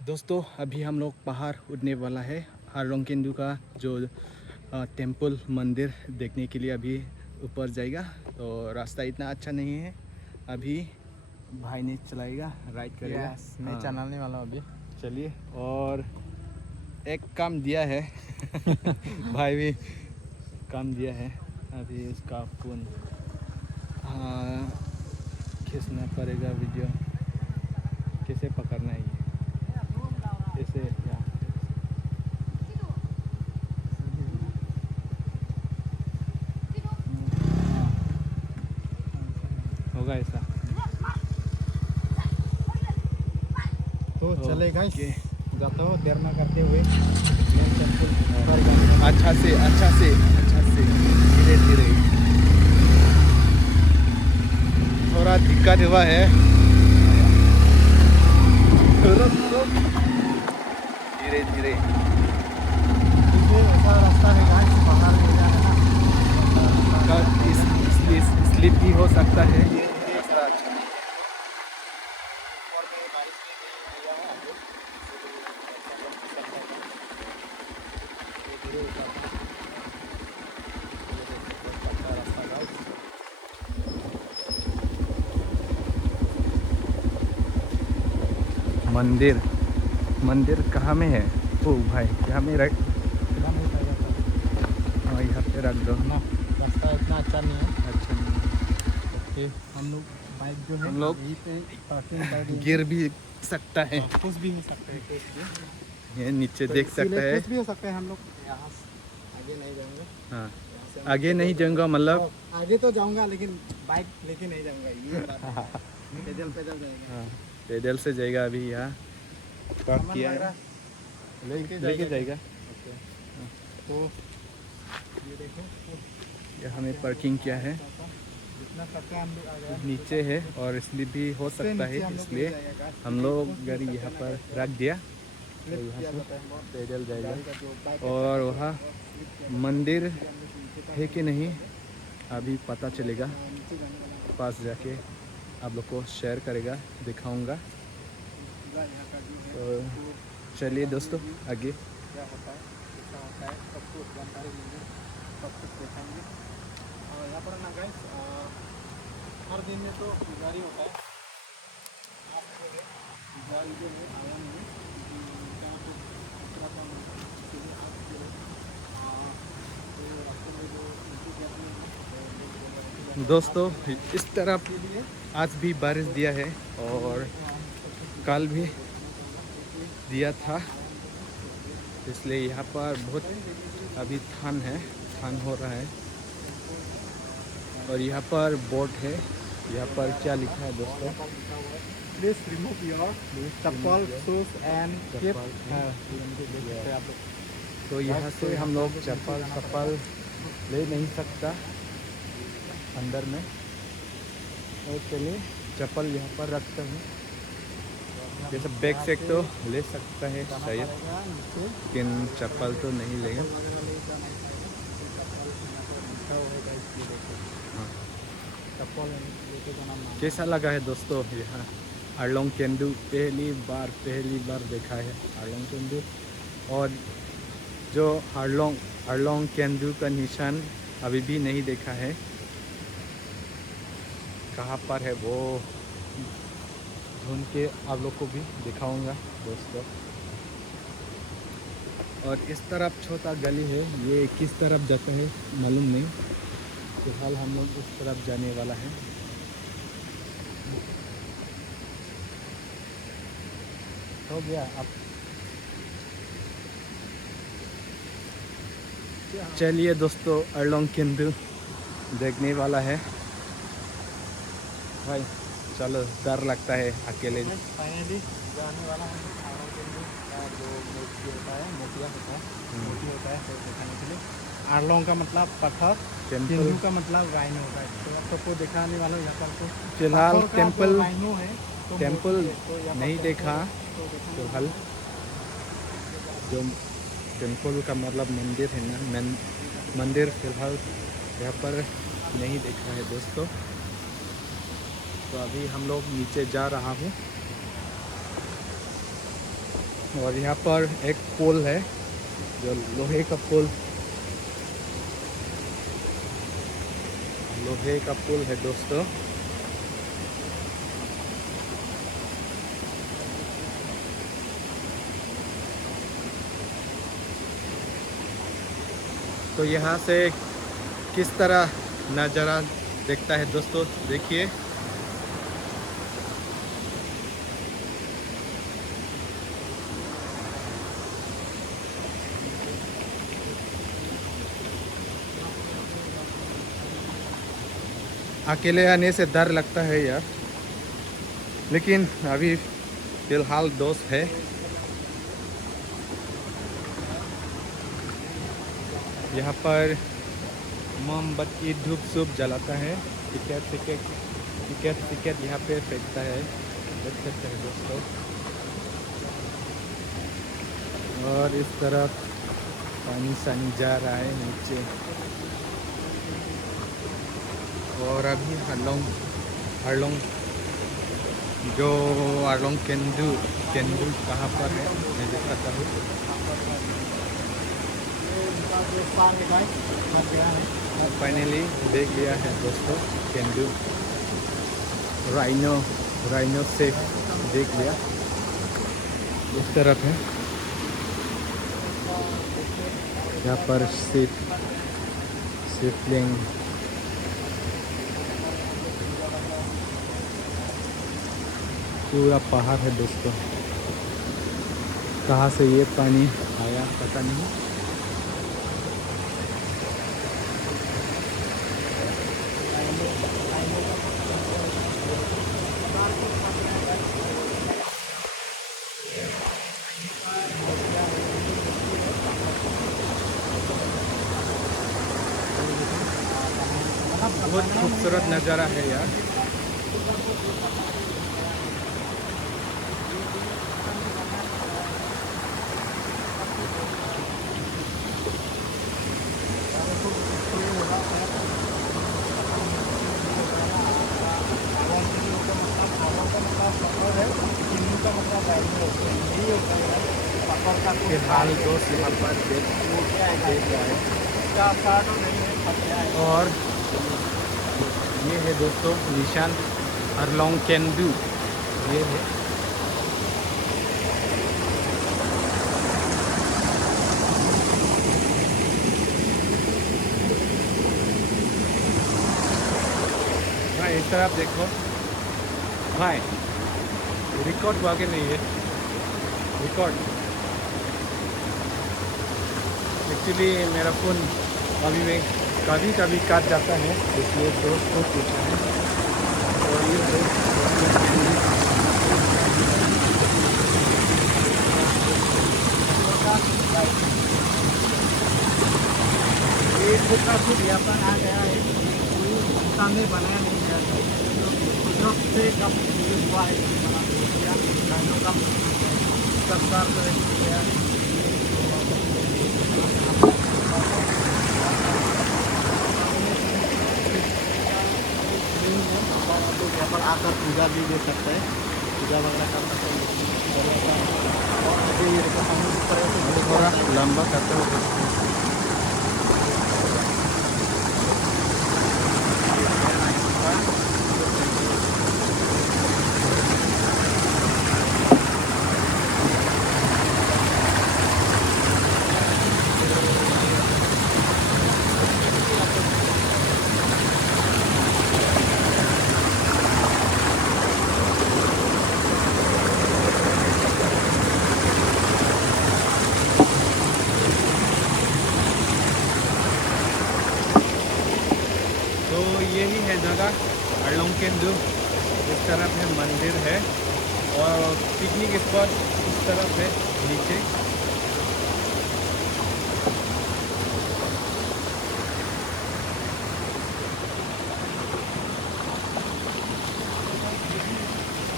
दोस्तों अभी हम लोग पहाड़ उड़ने वाला है। हारलोंग केंदू का जो टेंपल मंदिर देखने के लिए अभी ऊपर जाएगा। तो रास्ता इतना अच्छा नहीं है, अभी भाई ने चलाएगा, राइड करेगा। मैं चलाने वाला हूँ अभी। चलिए, और एक काम दिया है भाई भी काम दिया है। अभी उसका फ़ोन खींचना पड़ेगा, वीडियो कैसे पकड़ना है ये, कैसे क्या होगा ऐसा। तो चले गाइस, ओके। जाता हो देर ना करते हुए। अच्छा से धीरे धीरे, थोड़ा दिक्कत हुआ है। धीरे धीरे ऐसा रास्ता है गाइस, बाहर ले जाना ना। इसलिए स्लिप भी हो सकता है। रास्ता अच्छा नहीं है। मंदिर कहाँ में है? ओ भाई, यहाँ में रख, हाँ यहाँ पे रख दो ना। रास्ता इतना अच्छा नहीं है। अच्छा नहीं ओके, हम लोग बाइक जो है हम लोग यहीं पे पार्किंग कर देंगे। गिर भी सकता है। कुछ भी हो सकता है, कुछ भी। ये नीचे तो देख सकता है। कुछ भी हो सकता है। हम लोग यहाँ आगे नहीं जाएंगे। हाँ, यहाँ से हम आगे नहीं जाऊंगा मतलब। आगे तो जाऊंगा, लेकिन बाइक लेके नहीं जाऊंगा, ये बात है। पैदल पैदल जाएगा। हाँ, पैदल से जाएगा। अभी यहाँ पार्क सामान किया वगैरह है, लेके जाएगा। ओके, तो ये देखो, यहाँ में पार्किंग किया है, जितना सकते हम लोग आ गए। नीचे है और स्लिप भी हो सकता है, इसलिए हम लोग गाड़ी यहाँ पर रख दिया और यहाँ से पैदल जाएगा। और वहाँ मंदिर है कि नहीं अभी पता चलेगा, पास जाके आप लोग को शेयर करेगा, दिखाऊंगा। तो चलिए दोस्तों, आगे क्या होता है, कितना होता है, सब कुछ जानकारी लेंगे, सब कुछ देखेंगे। और यहाँ पर ना गाइस, हर दिन में तो पुजारी होता है। पुजारी जो है आया नहीं, क्या दोस्तों, इस तरफ आज भी बारिश दिया है और कल भी दिया था, इसलिए यहाँ पर बहुत अभी ठंड है, ठंड हो रहा है। और यहाँ पर बोट है, यहाँ पर क्या लिखा है दोस्तों? Please remove your chappal, shoes and keep. तो यहाँ से हम लोग चप्पल ले नहीं सकता अंदर में, और चलिए चप्पल यहाँ पर रखता हूँ। जैसे बैग से तो ले सकता है शायद, लेकिन चप्पल तो नहीं लेगा। हाँ। कैसा लगा है दोस्तों यहाँ हारलोंग केंदू? पहली बार देखा है हारलोंग केंदू। और जो हारलोंग केंदू का निशान अभी भी नहीं देखा है, कहाँ पर है वो ढूंढ के आप लोग को भी दिखाऊंगा दोस्तों। और इस तरफ छोटा गली है, ये किस तरफ जाता है मालूम नहीं। फिलहाल हम लोग उस तरफ जाने वाला है। हो गया अब। चलिए दोस्तों, हारलोंग केंदू देखने वाला है भाई। चलो, डर लगता है अकेले। फाइनली जाने वाला है हारलोंग केंदू का जो मूर्ति होता है, मूर्ति होता है, तो दिखाने के लिए। हारलोंग का मतलब पत्थर, केंदू का मतलब राइनो होता है। तो आप सबको दिखाने वाला यहाँ पर। तो फिलहाल टेंपल राइनो है, तो टेंपल तो नहीं देखा तो फिलहाल। जो टेंपल का मतलब मंदिर है ना, मंदिर फिलहाल यहाँ पर नहीं देखा है दोस्तों। तो अभी हम लोग नीचे जा रहा हूँ। और यहाँ पर एक पुल है, जो लोहे का पुल, लोहे का पुल है दोस्तों। तो यहाँ से किस तरह नज़ारा दिखता है दोस्तों, देखिए। अकेले आने से डर लगता है यार, लेकिन अभी फिलहाल दोस्त है। यहाँ पर मोमबत्ती धूप सूप जलाता है, टिकट यहाँ पे फेंकता है, देख सकते हैं दोस्तों। और इस तरफ पानी सानी जा रहा है नीचे। और अभी हरलोंग जो हरलोंग केंदू कहाँ पर है मैं दिखाता हूँ। फाइनली देख लिया है दोस्तों केंदू, राइनो से देख लिया। इस तरफ है, यहाँ पर सिफलिंग, पूरा पहाड़ है दोस्तों। कहाँ से ये पानी आया पता नहीं। बहुत खूबसूरत नज़ारा है यार। फिलहाल दोस्त यहाँ पर देख रहा है। और ये है दोस्तों निशान हरलोंग केंदू, ये है। भाई इस तरफ देखो भाई, रिकॉर्ड हुआ के नहीं है, रिकॉर्ड एक्चुअली मेरा फ़ोन अभी में कभी कभी काट जाता है, इसलिए दोस्त को पूछा है। और ये कुछ यहाँ पर आ गया है, कोई सामने बनाया नहीं गया था, कुदरत से कम हुआ है, बना दिया गानों का संस्कार गया। यहाँ पर आकर पूजा भी दे सकते हैं, पूजा वगैरह कर सकते हैं। और थोड़ा लंबा करते हुए यही है जगह हरलोंग केंदू। इस तरफ है मंदिर है, और पिकनिक स्पॉट इस तरफ है नीचे।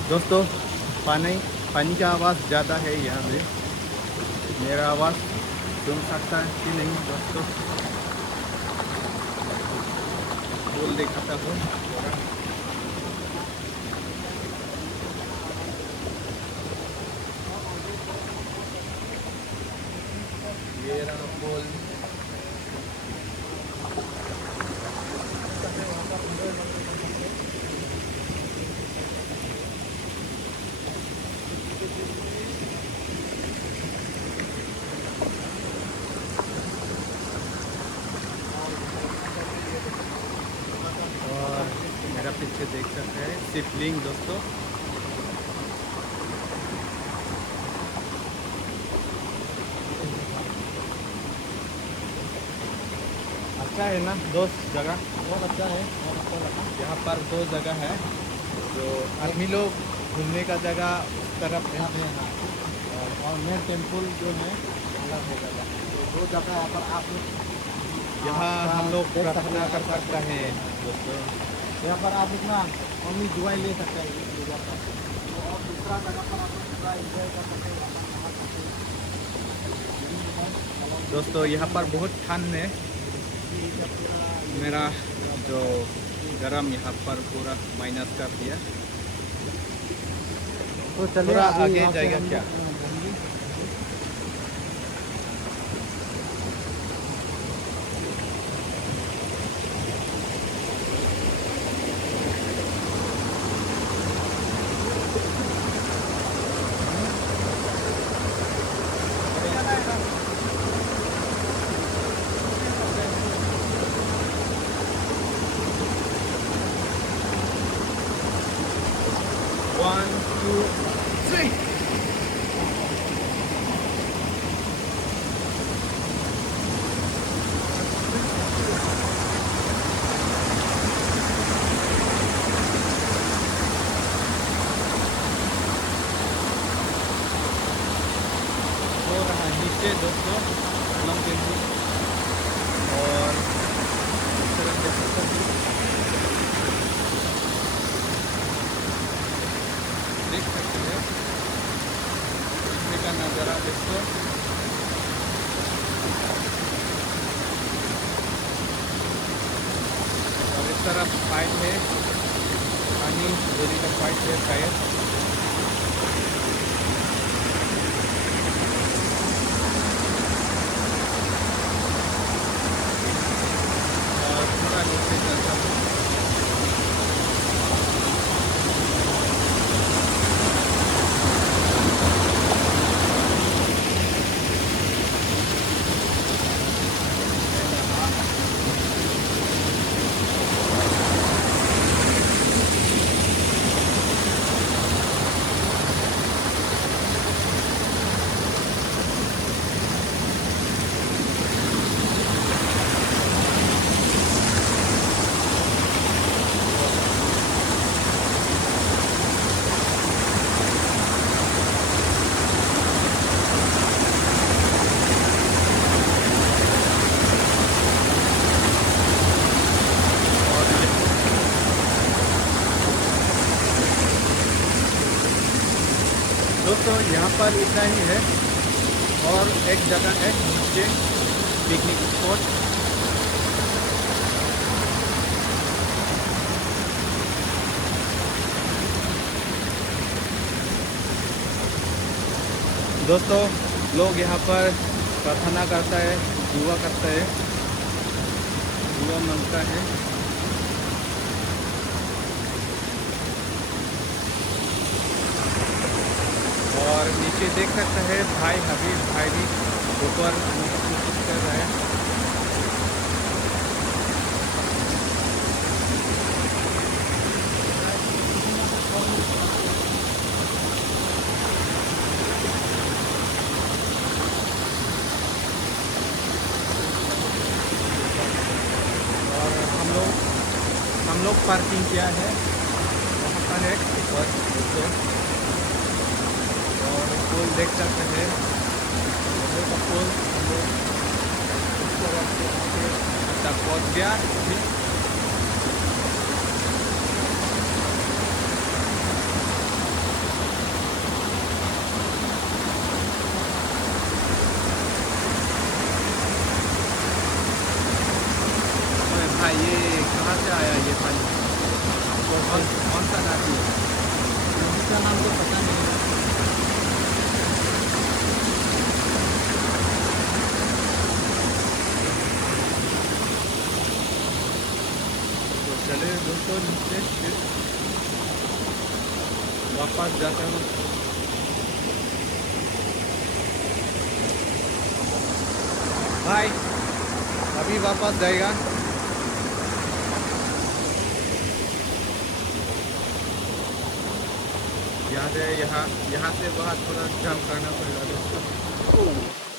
दोस्तों पानी का आवाज़ ज़्यादा है यहाँ पे, मेरा आवाज़ सुन सकता है कि नहीं दोस्तों, बोल दिखाता हूँ। टेम्पल। और मेरा पीछे देख सकते हैं शिवलिंग दोस्तों। अच्छा है ना दोस्त जगह, बहुत अच्छा है, बहुत अच्छा लगा। यहाँ पर 2 जगह है जो आदमी लोग घूमने का जगह उस तरफ है। यहाँ पे है ना, और मेन टेम्पल जो है अलग है जगह। तो 2 जगह यहाँ पर आप यहाँ हम लोग प्रार्थना कर सकते हैं दोस्तों। यहाँ पर आप इतना ओनली दुआई ले सकते हैं इस जगह पर। तो और दूसरा जगह पर आप लोग पूरा एंजॉय कर सकते हैं, वहाँ पर नहा सकते हैं। दोस्तों यहाँ पर बहुत ठंड है। मेरा जो गरम यहाँ पर पूरा माइनस कर दिया। तो चलिए थोड़ा अभी आगे यहाँ से जाएगा हम क्या? लोग घूमेंगे। One, two, three. हो रहा है नीचे दोस्तों लॉन्ग टेम्पल। और इस तरह देख सकते हैं, देख सकते हैं पीछे का नज़ारा दोस्तों। और इस तरफ पाइप है, पानी नदी का पाइप है शायद। और थोड़ा नीचे चलता हूँ। दोस्तों यहाँ पर इतना ही है। और एक जगह है नीचे पिकनिक स्पॉट। दोस्तों लोग यहाँ पर प्रार्थना करता है, दुआ करता है, दुआ मांगता है। और नीचे देख सकते हैं भाई हबीब भाई भी ऊपर आने की कोशिश कर रहा है। और हम लोग पार्किंग किया है वहाँ पर है बस दोस्तों। और पुल देख सकते हैं, लोहे का पुल। हम लोग इस तरफ से आके अच्छा पहुँच गया अभी। अरे भाई ये कहाँ से आया ये पानी? कौन सा नदी? नदी का नाम तो पता नहीं है। तो नीचे फिर वापस जाता हूँ। भाई अभी वापस जाएगा। यहाँ से बहुत थोड़ा जंप करना पड़ेगा दोस्तों।